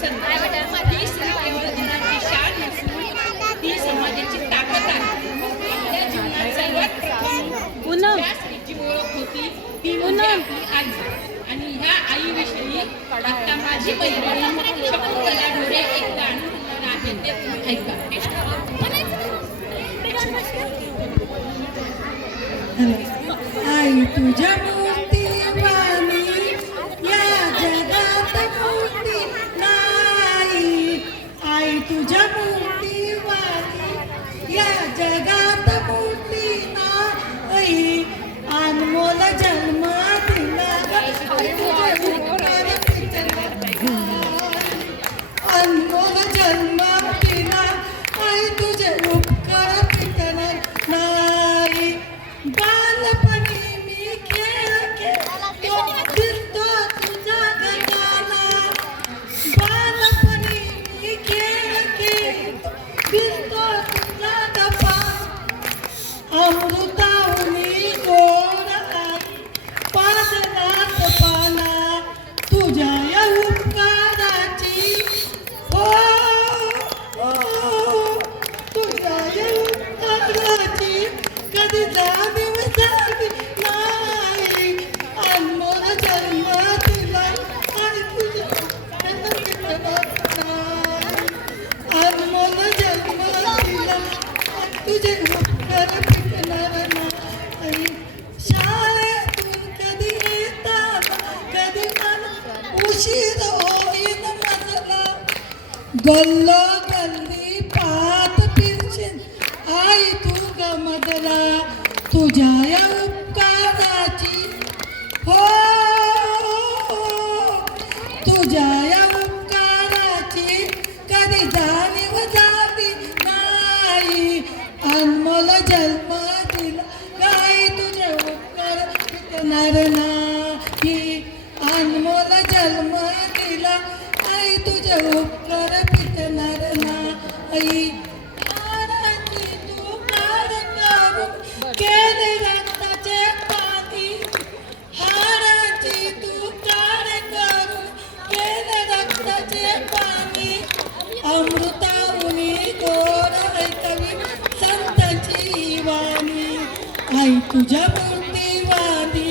संधी ही स्त्री केवळ गुणांची शान नसून ती समाजाची ताकद आहे. आपल्या जीवनात सर्वात प्रथम ज्या स्त्रीची ओळख होती ती म्हणजे आपली आई. आणि ह्या आईविषयी आता माझी मैत्रीण शकुंतला ढोरे एक गाणं म्हणणार आहे, ते तुम्ही ऐका. आई तुझ्या मूर्ती वाणी या जगात मूर्ती नाही. आई तुझ्या मूर्ती वाणी या जगात मूर्ती नाही. अनमोल जन्म दिला अनमोल जन्म दिला आई तुझे उपकार फिटणार नाही. बालपणी मी खेळ खेळतो दिसतो तुझा गगना. बालपणी मी खेळ खेळतो दिसतो तुझा गप्पा. अमृताहुनी गोड आई पाजनात पाना तुझ्या या उपकाराची हो तुझ्या या उपकाराची कधी जाणीव झाली नाही. अनमोल जन्म दिला आणि तुझ्या अनमोल जन्म दिला आणि तुझे उपकार फिटणार नाही. शाळेतून कधी येतात कधी मला उशीर होईन मला. गल्लो गल्ली पाहत फिरशील आई तू गमदला. तुझ्या या उपकाराची हो तुझ्या या उपकाराची कधी जाणीव झाली नाही. अनमोल जन्म दिला काही तुझे उपकार फिटणार नाही. अनमोल जन्म दिला आई तुझे उपकार फिटणार नाही. हाडाची तू काढ करून केले रक्ताचे पाणी. हाडाची तू काढ करून केले रक्ताचे पाणी. अमृताहुनी गोड ऐकवी संतांची वाणी. आई तुझ्या मूर्ती वाणी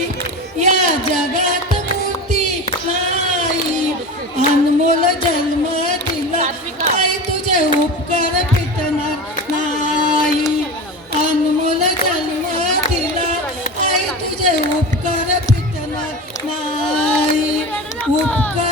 या जगात मूर्ती नाही. अनमोल जन्म दिला आई तुझे उपकार फिटणार नाही. अनमोल जन्म दिला आई तुझे उपकार फिटणार नाही. उपकार